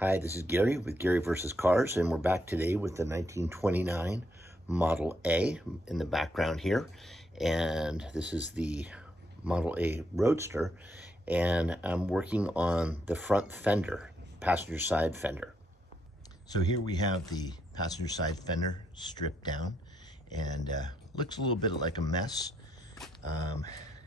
Hi, this is Gary with Gary vs. Cars, and we're back today with the 1929 Model A in the background here. And this is the Model A Roadster, and I'm working on the front fender, passenger side fender. So here we have the passenger side fender stripped down, and looks a little bit like a mess.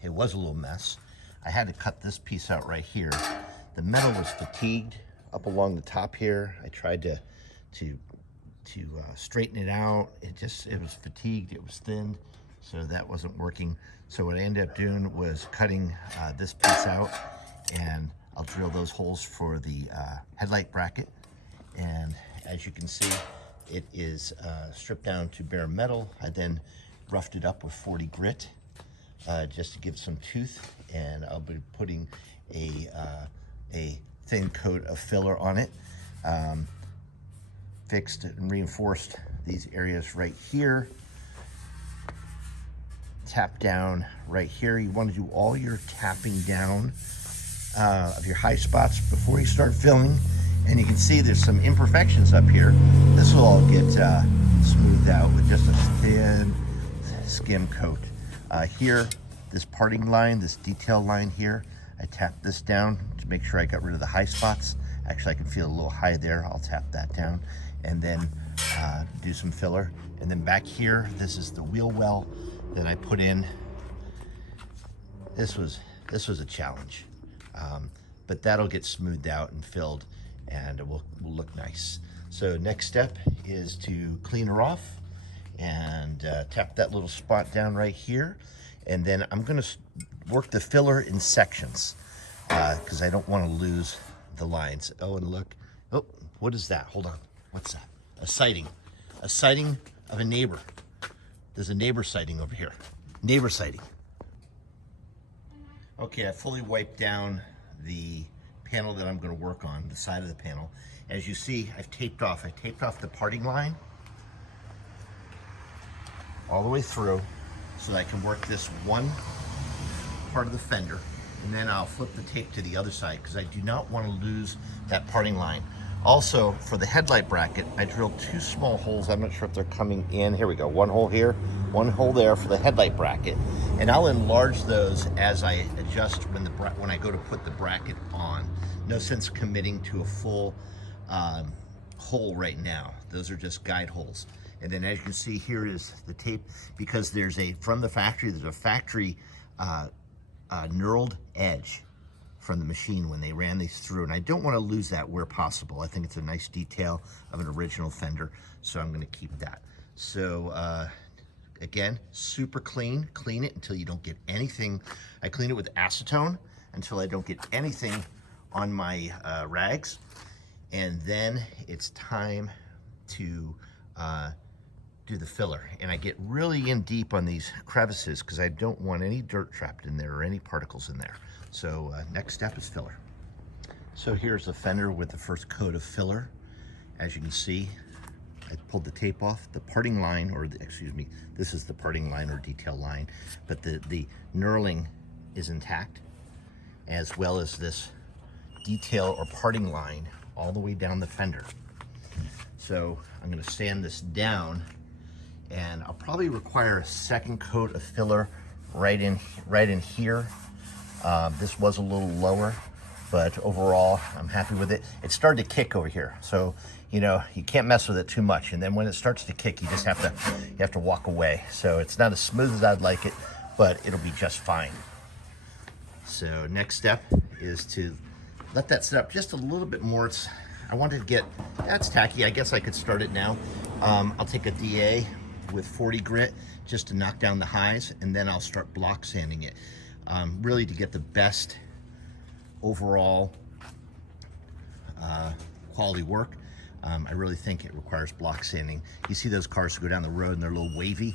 It was a little mess. I had to cut this piece out right here. The metal was fatigued up along the top here. I tried to straighten it out. It was fatigued, it was thinned, so that wasn't working. So what I ended up doing was cutting this piece out, and I'll drill those holes for the headlight bracket. And as you can see, it is stripped down to bare metal. I then roughed it up with 40 grit just to give some tooth, and I'll be putting a thin coat of filler on it. Fixed and reinforced these areas right here. Tap down right here. You want to do all your tapping down of your high spots before you start filling. And you can see there's some imperfections up here. This will all get smoothed out with just a thin skim coat. Here, this parting line, this detail line here, I tapped this down to make sure I got rid of the high spots. Actually, I can feel a little high there. I'll tap that down and then do some filler. And then back here, this is the wheel well that I put in. This was a challenge, but that'll get smoothed out and filled, and it will look nice. So next step is to clean her off and tap that little spot down right here. And then I'm gonna work the filler in sections because I don't want to lose the lines. Oh, and look, oh, what is that? Hold on, what's that? A sighting of a neighbor. There's a neighbor sighting over here. Neighbor sighting. Okay, I fully wiped down the panel that I'm going to work on, the side of the panel. As you see, I taped off the parting line all the way through so that I can work this one part of the fender, and then I'll flip the tape to the other side because I do not want to lose that parting line. Also, for the headlight bracket, I drilled two small holes. I'm not sure if they're coming in. Here we go, one hole here, one hole there for the headlight bracket. And I'll enlarge those as I adjust when I go to put the bracket on. No sense committing to a full hole right now. Those are just guide holes. And then as you can see, here is the tape, because there's from the factory, there's a factory knurled edge from the machine when they ran these through, and I don't want to lose that where possible. I think it's a nice detail of an original fender, so I'm going to keep that. So again, super clean it until you don't get anything. I clean it with acetone until I don't get anything on my rags, and then it's time to do the filler. And I get really in deep on these crevices because I don't want any dirt trapped in there or any particles in there. So next step is filler. So here's the fender with the first coat of filler. As you can see, I pulled the tape off. The parting line, or excuse me, this is the parting line or detail line, but the knurling is intact, as well as this detail or parting line all the way down the fender. So I'm going to sand this down, and I'll probably require a second coat of filler right in here. This was a little lower, but overall I'm happy with it. It started to kick over here, so you know you can't mess with it too much. And then when it starts to kick, you just have to walk away. So it's not as smooth as I'd like it, but it'll be just fine. So next step is to let that sit up just a little bit more. I wanted to get, that's tacky. I guess I could start it now. I'll take a DA with 40 grit just to knock down the highs, and then I'll start block sanding it. Really to get the best overall quality work. I really think it requires block sanding. You see those cars go down the road and they're a little wavy.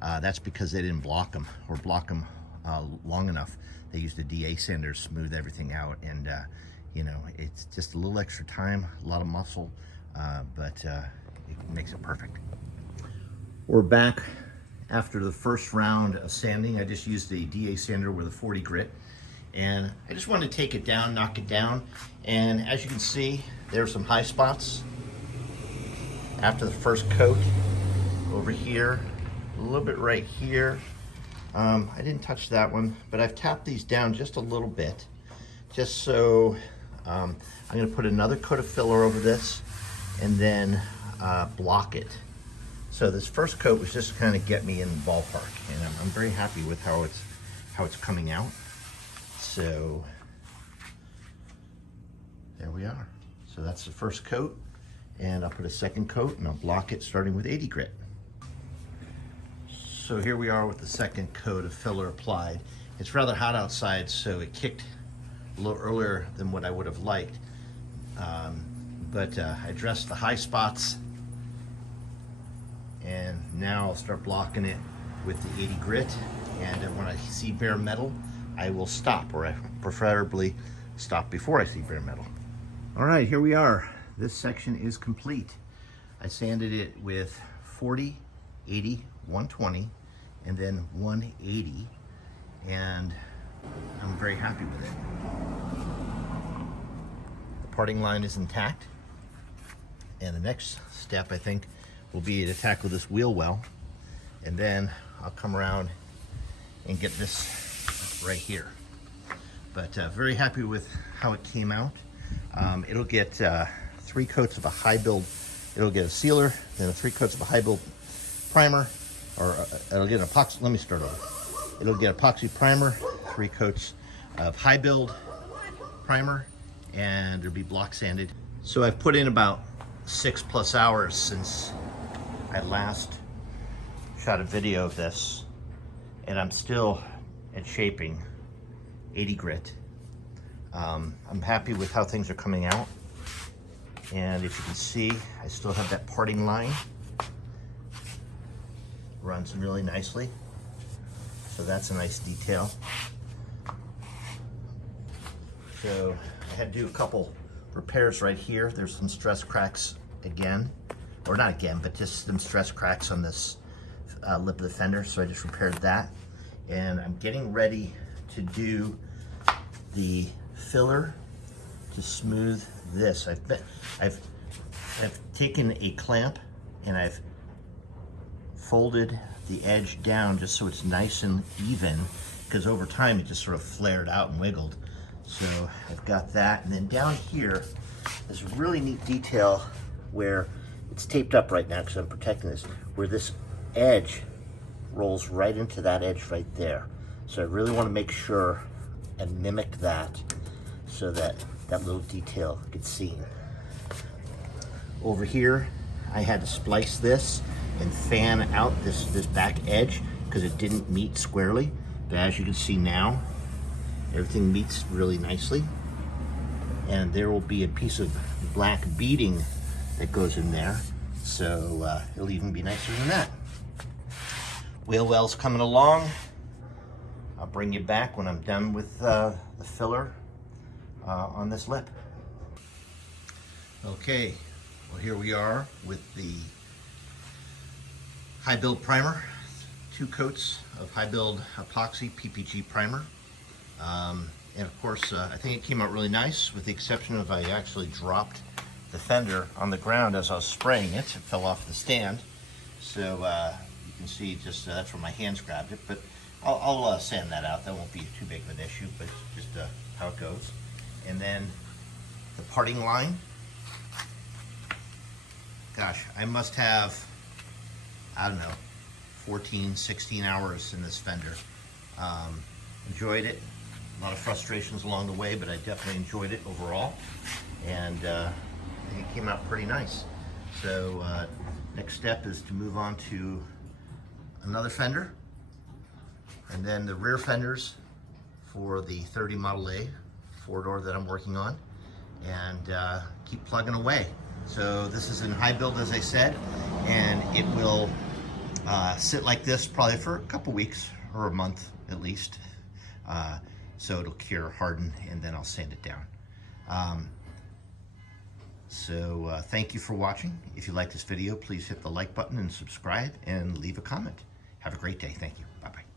That's because they didn't block them or block them long enough. They used a DA sander to smooth everything out, and you know, it's just a little extra time, a lot of muscle, but it makes it perfect. We're back after the first round of sanding. I just used a DA sander with a 40 grit, And I just wanted to take it down, knock it down. And as you can see, there's some high spots after the first coat over here, a little bit right here. I didn't touch that one, but I've tapped these down just a little bit, just so I'm gonna put another coat of filler over this and then block it. So this first coat was just to kind of get me in the ballpark, and I'm very happy with how it's coming out. So there we are. So that's the first coat, and I'll put a second coat and I'll block it starting with 80 grit. So here we are with the second coat of filler applied. It's rather hot outside, so it kicked a little earlier than what I would have liked. But I addressed the high spots, and now I'll start blocking it with the 80 grit. And when I see bare metal, I will stop, or I preferably stop before I see bare metal. All right, here we are. This section is complete. I sanded it with 40, 80, 120, and then 180, and I'm very happy with it. The parting line is intact, and the next step, I think, will be to tackle this wheel well, and then I'll come around and get this right here. But very happy with how it came out. It'll get 3 coats of a high build. It'll get a sealer, then 3 coats of a high build primer, or it'll get an epoxy. Let me start over. It'll get epoxy primer, 3 coats of high build primer, and it'll be block sanded. So I've put in about 6+ hours since I last shot a video of this, and I'm still at shaping 80 grit. I'm happy with how things are coming out, and if you can see, I still have that parting line. Runs really nicely, so that's a nice detail. So I had to do a couple repairs right here. There's some stress cracks again, or not again, but just some stress cracks on this lip of the fender, so I just repaired that. And I'm getting ready to do the filler to smooth this. I've taken a clamp and I've folded the edge down just so it's nice and even, because over time it just sort of flared out and wiggled. So I've got that, and then down here there's a really neat detail where it's taped up right now because I'm protecting this, where this edge rolls right into that edge right there. So I really want to make sure and mimic that so that that little detail gets seen. Over here, I had to splice this and fan out this back edge because it didn't meet squarely. But as you can see now, everything meets really nicely. And there will be a piece of black beading that goes in there. So it'll even be nicer than that. Wheel well's coming along. I'll bring you back when I'm done with the filler on this lip. Okay, well here we are with the high build primer. 2 coats of high build epoxy PPG primer. And of course, I think it came out really nice, with the exception of I actually dropped the fender on the ground as I was spraying it. It fell off the stand. So you can see just that's where my hands grabbed it, but I'll sand that out. That won't be too big of an issue, but just how it goes. And then the parting line. Gosh, I must have, I don't know, 14, 16 hours in this fender. Enjoyed it. A lot of frustrations along the way, but I definitely enjoyed it overall. And I think it came out pretty nice. So next step is to move on to another fender, and then the rear fenders for the 30 Model A 4-door that I'm working on, and keep plugging away. So this is in high build, as I said, and it will sit like this probably for a couple weeks or a month at least. So it'll cure, harden, and then I'll sand it down. Thank you for watching. If you like this video, please hit the like button and subscribe and leave a comment. Have a great day. Thank you. Bye-bye.